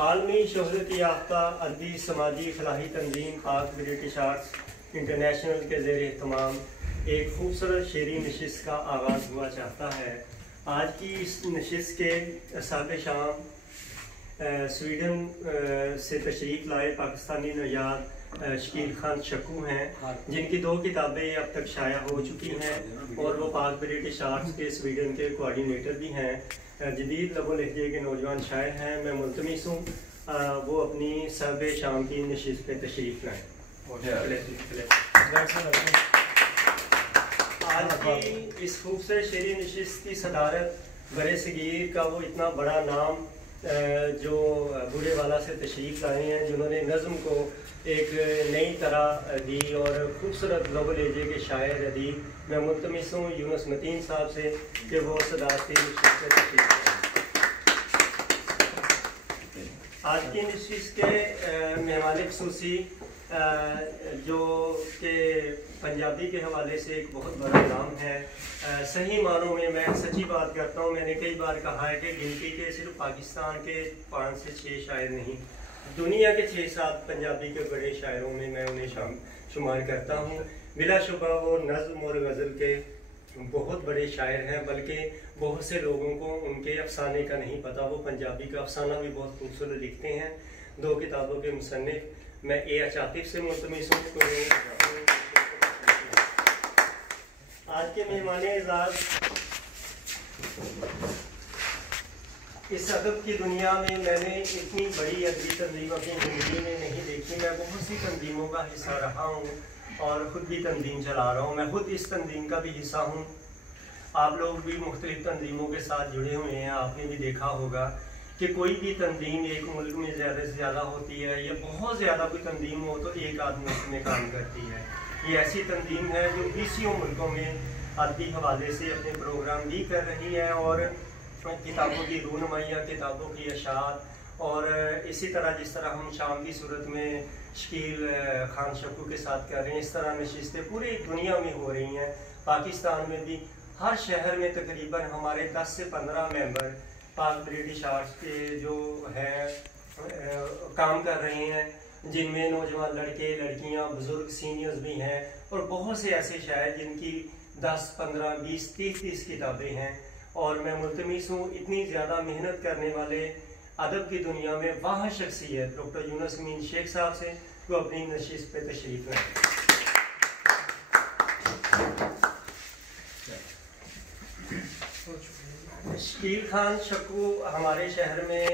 आलमी शोहरत याफ्ता अदबी समाजी फलाही तंजीम पाक ब्रिटिश आर्ट्स इंटरनेशनल के ज़ेर एहतमाम एक खूबसूरत शेरी नशिस्त का आगाज़ हुआ चाहता है। आज की इस नशिस्त के साथ शाम स्वीडन से तशरीफ़ लाए पाकिस्तानी नौयाद शकील खान शक्कू हैं, जिनकी 2 किताबें अब तक शाया हो चुकी हैं और वो पाक ब्रिटिश आर्ट्स के स्वीडन के कोऑर्डिनेटर भी हैं। जदीद लबो लहजे के नौजवान शायर हैं। मैं मुल्तमिस हूँ वो अपनी सब शाम की नशिस्त पे तशरीफ़ लाएँ। आज की इस खूबसूरत शेरी नशिस्त की सदारत बरे सगीर का वो इतना बड़ा नाम जो बूढ़े वाला से तशरीफ़ लाए हैं, जिन्होंने नज़म को एक नई तरह दी और खूबसूरत लबो लहजे के शायर अदीब, मैं मुल्तमिस हूँ यूनुस मतीन साहब से कि वो सदारती नशिस्त से तशरीफ़ लाएँ। आज की नशिस्त के मेहमान ख़ुसूसी जो कि पंजाबी के हवाले से एक बहुत बड़ा नाम है। सही मानों में मैं सच्ची बात करता हूँ, मैंने कई बार कहा है कि गिनती के सिर्फ पाकिस्तान के 5 से 6 शायर नहीं, दुनिया के 6-7 पंजाबी के बड़े शायरों में मैं उन्हें शुमार करता हूँ। बिलाशुबा वो नज़्म और गज़ल के बहुत बड़े शायर हैं, बल्कि बहुत से लोगों को उनके अफसाने का नहीं पता। वो पंजाबी का अफसाना भी बहुत खूबसूरत लिखते हैं। 2 किताबों के मुसन्निफ मैं ए.एच. आतिफ से मुल्तमिस हूँ। आज के मेहमान एजाज इस अदब की दुनिया में मैंने इतनी बड़ी अदबी तंजीम अपनी ज़िंदगी में नहीं देखी। मैं बहुत सी तंजीमों का हिस्सा रहा हूँ और ख़ुद भी तंजीम चला रहा हूँ। मैं ख़ुद इस तंजीम का भी हिस्सा हूँ। आप लोग भी मुख्तलिफ़ तंजीमों के साथ जुड़े हुए हैं। आपने भी देखा होगा कि कोई भी तंजीम एक मुल्क में ज़्यादा से ज़्यादा होती है या बहुत ज़्यादा कोई तंजीम हो तो एक आध मुल्क में काम करती है। ये ऐसी तंजीम है जो 20 मुल्कों में अदबी हवाले से अपने प्रोग्राम भी कर रही है और किताबों की रूनुमाइयाँ, किताबों की अशात और इसी तरह जिस तरह हम शाम की सूरत में शकील खान शक्कू के साथ कर रहे हैं, इस तरह नशिस्तें पूरी दुनिया में हो रही हैं। पाकिस्तान में भी हर शहर में तकरीबन हमारे 10 से 15 मेंबर पाक ब्रिटिश आर्ट्स के जो है काम कर रहे हैं, जिनमें नौजवान लड़के लड़कियां बुजुर्ग सीनियर्स भी हैं और बहुत से ऐसे शायर जिनकी 10, 15, 20, 30 किताबें हैं। और मैं मुल्तमिस हूँ इतनी ज़्यादा मेहनत करने वाले अदब की दुनिया में वाह शख्सियत डॉक्टर यूनुस मीन शेख साहब से वो अपनी नशिस्त पे तशरीफ़ लाएं। शकील खान शक्कू हमारे शहर में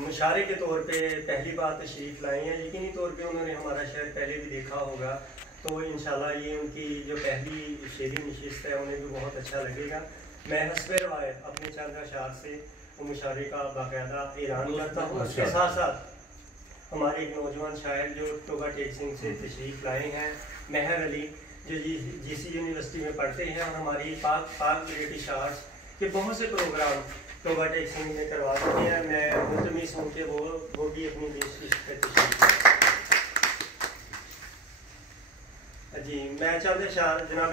मुशारे के तौर पे पहली बार तशरीफ़ लाए हैं। यकीनी तौर पे उन्होंने हमारा शहर पहले भी देखा होगा, तो इंशाल्लाह ये उनकी जो पहली शेरी नशिस्त है उन्हें भी बहुत अच्छा लगेगा। मैं हस्बे रवायत अपने चंद अशार से मुशारे का बाकायदा ऐलान करता हूँ। उसके साथ साथ हमारे एक नौजवान शायर जो टोबा टेक सिंह से तशरीफ़ लाए हैं, मेहर अली, जो GC यूनिवर्सिटी में पढ़ते हैं और हमारी पाक ब्रिटिश आर्ट्स के बहुत से प्रोग्राम टोबा टेक सिंह में करवाते हैं। मैं मुल्तमिस हूँ कि वो भी अपनी तशरीफ़ जी। मैं चाहते जनाब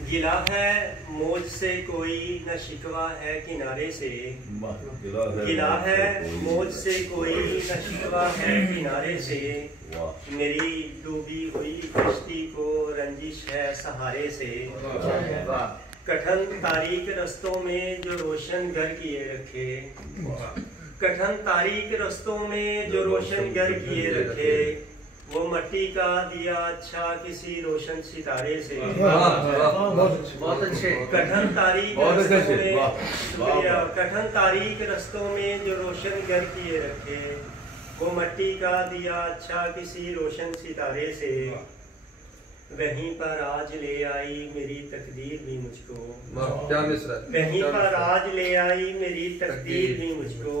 गिला है मौज से कोई न शिकवा है किनारे से, गिला है मौज से कोई न शिकवा है किनारे से, मेरी डूबी हुई कश्ती को रंजिश है सहारे से, कठिन तारीक रस्तों में जो रोशन घर किए रखे, कठिन तारीक रस्तों में जो रोशन घर किए रखे, वो मट्टी का दिया अच्छा किसी रोशन सितारे से। बहुत अच्छे। कठिन तारीक रस्तों में शुक्रिया, कठिन तारीक रस्तों में जो रोशन घर किए रखे, वो मट्टी का दिया अच्छा किसी रोशन सितारे से, वहीं पर आज ले आई मेरी तकदीर भी मुझको, वहीं पर आज ले आई मेरी तकदीर भी मुझको,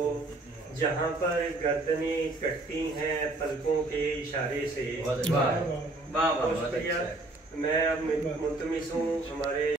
जहाँ पर गर्दनें कटती हैं पलकों के इशारे से। मैं अब मुल्तमिस हूँ हमारे